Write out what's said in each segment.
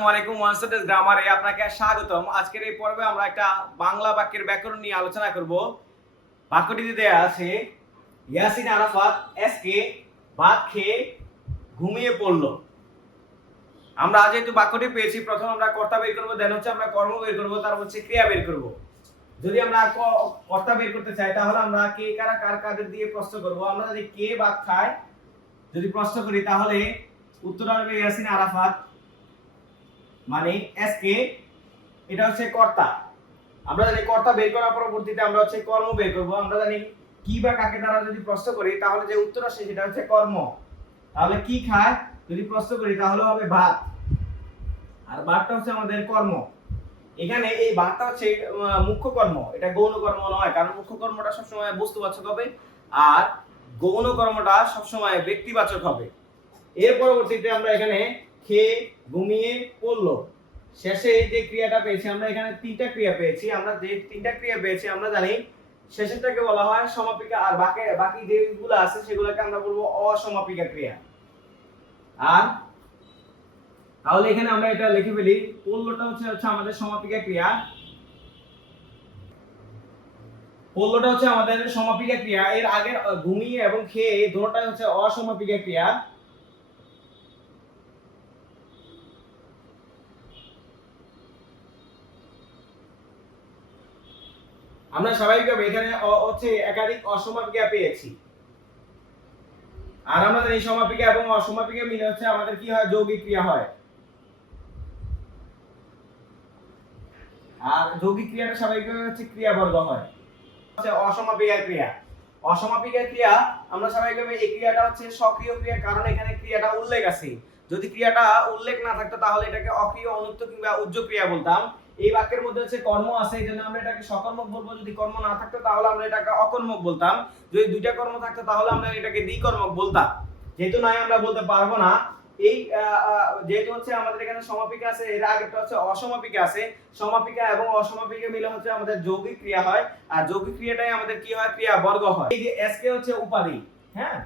আসসালামু আলাইকুম গ্রামারে আপনাকে স্বাগতম। আজকের এই পর্বে আমরা একটা বাংলা বাক্যের ব্যাকরণ নিয়ে আলোচনা করব। দেয়া আছে, ইয়াসিন আরাফাত এসকে ভাত খেয়ে ঘুমিয়ে পড়ল। আমরা বাক্যটি পেয়েছি, প্রথম আমরা কর্তা বের করব দেন হচ্ছে আমরা কর্ম বের করব, তারপর হচ্ছে ক্রিয়া বের করব। যদি আমরা কর্তা বের করতে চাই, তাহলে আমরা কে, কারা, কার কাদের দিয়ে প্রশ্ন করব? আমরা যদি কে, ভাত খায় যদি প্রশ্ন করি, তাহলে উত্তর ইয়াসিন আরাফাত। মানে এসকে এটা হচ্ছে কর্তা। আমরা জানি কর্তা বের করার পরবর্তীতে আমরা হচ্ছে কর্ম বের করব। আমরা জানি কি বা কাকে দ্বারা যদি প্রশ্ন করি, তাহলে যে উত্তর আসে সেটা হচ্ছে কর্ম। তাহলে কি খায়? যদি প্রশ্ন করি, তাহলে হবে ভাত। আর ভাতটা হচ্ছে আমাদের কর্ম। এখানে এই ভাতটা হচ্ছে মুখ্য কর্ম। এটা গৌণ কর্ম নয়, কারণ মুখ্য কর্মটা সবসময় বস্তুবাচক হবে আর গৌণ কর্মটা সবসময় ব্যক্তিবাচক হবে। এর পরবর্তীতে আমরা এখানে খেয়ে ঘুমিয়ে পড়ল। শেষে যে ক্রিয়াটা পেয়েছি, আমরা এখানে তিনটা ক্রিয়া পেয়েছি। আমরা যে তিনটা ক্রিয়া পেয়েছি, আমরা জানি শেষেরটাকে বলা হয় সমাপিকা, আর বাকি বাকি যেগুলো আছে সেগুলোকে আমরা বলব অসমাপিকা ক্রিয়া। আর তাহলে এখানে আমরা এটা লিখে ফেলি পল্লটা হচ্ছে হচ্ছে আমাদের সমাপিকা ক্রিয়া। পল্লটা হচ্ছে আমাদের সমাপিকা ক্রিয়া। এর আগের, ঘুমিয়ে এবং খেয়ে দুটোটাই হচ্ছে অসমাপিকা ক্রিয়া। আমরা স্বাভাবিকভাবে এখানে হচ্ছে একাধিক অসমাপিকা পেয়েছি। আর আমরা জানি সমাপিকা এবং অসমাপিকা মিলে হচ্ছে আমাদের কি হয়? যৌগিক ক্রিয়া হয়। আর যৌগিক ক্রিয়াটা স্বাভাবিকভাবে হচ্ছে ক্রিয়াবর্গ হয়। হচ্ছে অসমাপিকা ক্রিয়া। অসমাপিকা ক্রিয়া, আমরা স্বাভাবিকভাবে এই ক্রিয়াটা হচ্ছে সক্রিয় ক্রিয়া কারণ এখানে ক্রিয়াটা উল্লেখ আছে। যদি ক্রিয়াটা উল্লেখ না থাকতো তাহলে এটাকে অক্রিয় অনুক্ত কিংবা উজ্জ ক্রিয়া বলতাম। এই বাক্যের মধ্যে হচ্ছে কর্ম আছে, এই জন্য আমরা এটাকে সকর্মক বলব। যদি কর্ম না থাকতো, তাহলে আমরা এটাকে অকর্মক বলতাম। যদি দুইটা কর্ম থাকতো, তাহলে আমরা এটাকে দ্বিকর্মক বলতাম। যেহেতু নয়, আমরা বলতে পারব না। এই যেহেতু হচ্ছে আমাদের এখানে সমাপিকা আছে, এর আগেরটা হচ্ছে অসমাপিকা আছে। সমাপিকা এবং অসমাপিকা মিলে হচ্ছে আমাদের যৌগিক ক্রিয়া হয়। আর যৌগিক ক্রিয়াটাই আমাদের কি হয়? ক্রিয়া বর্গ হয়। এই যে এসকে হচ্ছে উপাধি হ্যাঁ?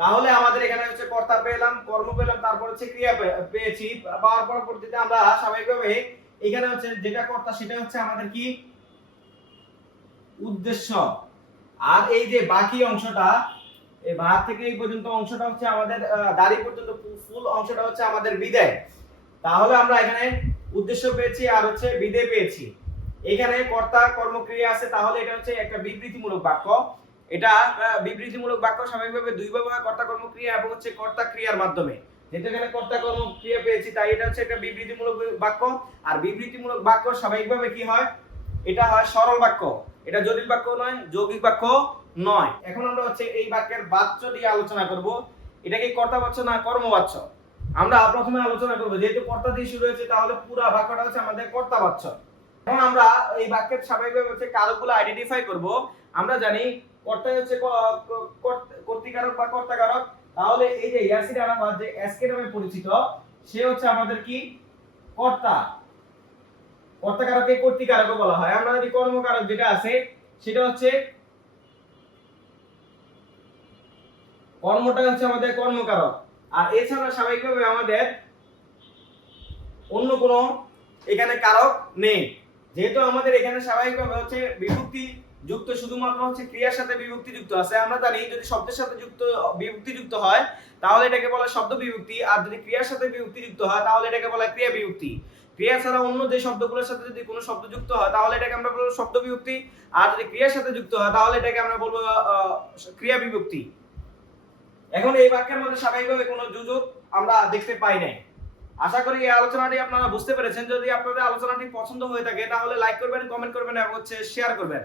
তাহলে আমাদের এখানে হচ্ছে কর্তা পেলাম, কর্ম পেলাম, তারপর হচ্ছে ক্রিয়া পেয়েছি। পাওয়ার পরবর্তীতে আমরা স্বাভাবিকভাবে এখানে হচ্ছে যেটা কর্তা, সেটা হচ্ছে আমাদের কি? উদ্দেশ্য। আর এই যে বাকি অংশটা, এই ভাত থেকে এই পর্যন্ত অংশটা হচ্ছে আমাদের দাড়ি পর্যন্ত ফুল অংশটা হচ্ছে আমাদের বিদায়। তাহলে আমরা এখানে উদ্দেশ্য পেয়েছি আর হচ্ছে বিদায় পেয়েছি। এখানে কর্তা কর্মক্রিয়া আছে, তাহলে এটা হচ্ছে একটা বিবৃতিমূলক বাক্য। এটা বিবৃতিমূলক বাক্য স্বাভাবিকভাবে দুই ভাবে কর্তা কর্মক্রিয়া এবং হচ্ছে কর্তা ক্রিয়ার মাধ্যমে। যেহেতু এখানে কর্তা কর্মক্রিয়া পেয়েছি, তাই এটা হচ্ছে একটা বিবৃতিমূলক বাক্য। আর বিবৃতিমূলক বাক্য স্বাভাবিকভাবে কি হয়? এটা হয় সরল বাক্য। এটা জটিল বাক্য নয়, যৌগিক বাক্য নয়। এখন আমরা হচ্ছে এই বাক্যের বাচ্য দিয়ে আলোচনা করব। এটা কি কর্তাবাচ্য না কর্মবাচ্য? আমরা প্রথমে আলোচনা করব। যেহেতু কর্তা দিয়ে শুরু হয়েছে, তাহলে পুরো বাক্যটা হচ্ছে আমাদের কর্তাবাচ্য। এখন আমরা এই বাক্যের স্বাভাবিকভাবে হচ্ছে কারকগুলো আইডেন্টিফাই করব। আমরা জানি কর্তা হচ্ছে কর্তৃকারক বা কর্তাকারক। তাহলে এই যে ইয়াসির আরাফাত যে এসকে নামে পরিচিত, সে হচ্ছে আমাদের কি? কর্তা। কর্তাকারকে কর্তৃকারকও বলা হয়। আমরা যদি কর্মকারক যেটা আছে, সেটা হচ্ছে কর্মটা হচ্ছে আমাদের কর্মকারক। আর এছাড়া স্বাভাবিকভাবে আমাদের অন্য কোনো এখানে কারক নেই। যেহেতু আমাদের এখানে স্বাভাবিকভাবে হচ্ছে বিভক্তি যুক্ত শুধুমাত্র হচ্ছে ক্রিয়ার সাথে বিভক্তি যুক্ত আছে, আমরা জানি যদি শব্দের সাথে যুক্ত, বিভক্তি যুক্ত হয়, তাহলে এটাকে বলা শব্দ বিভক্তি, আর যদি ক্রিয়ার সাথে বিভক্তি যুক্ত হয়, তাহলে এটাকে বলা ক্রিয়া বিভক্তি। ক্রিয়া ছাড়া অন্য যে শব্দগুলোর সাথে যদি কোনো শব্দ যুক্ত হয়, তাহলে এটাকে আমরা বলব শব্দ বিভক্তি, আর যদি ক্রিয়ার সাথে যুক্ত হয়, তাহলে এটাকে আমরা বলব ক্রিয়া বিভক্তি। এখন এই বাক্যের মধ্যে স্বাভাবিকভাবে কোনো যোজক আমরা দেখতে পাই নাই। আশা করি এই আলোচনাটি আপনারা বুঝতে পেরেছেন। যদি আপনাদের আলোচনাটি পছন্দ হয়ে থাকে, তাহলে লাইক করবেন কমেন্ট করবেন এবং হচ্ছে শেয়ার করবেন।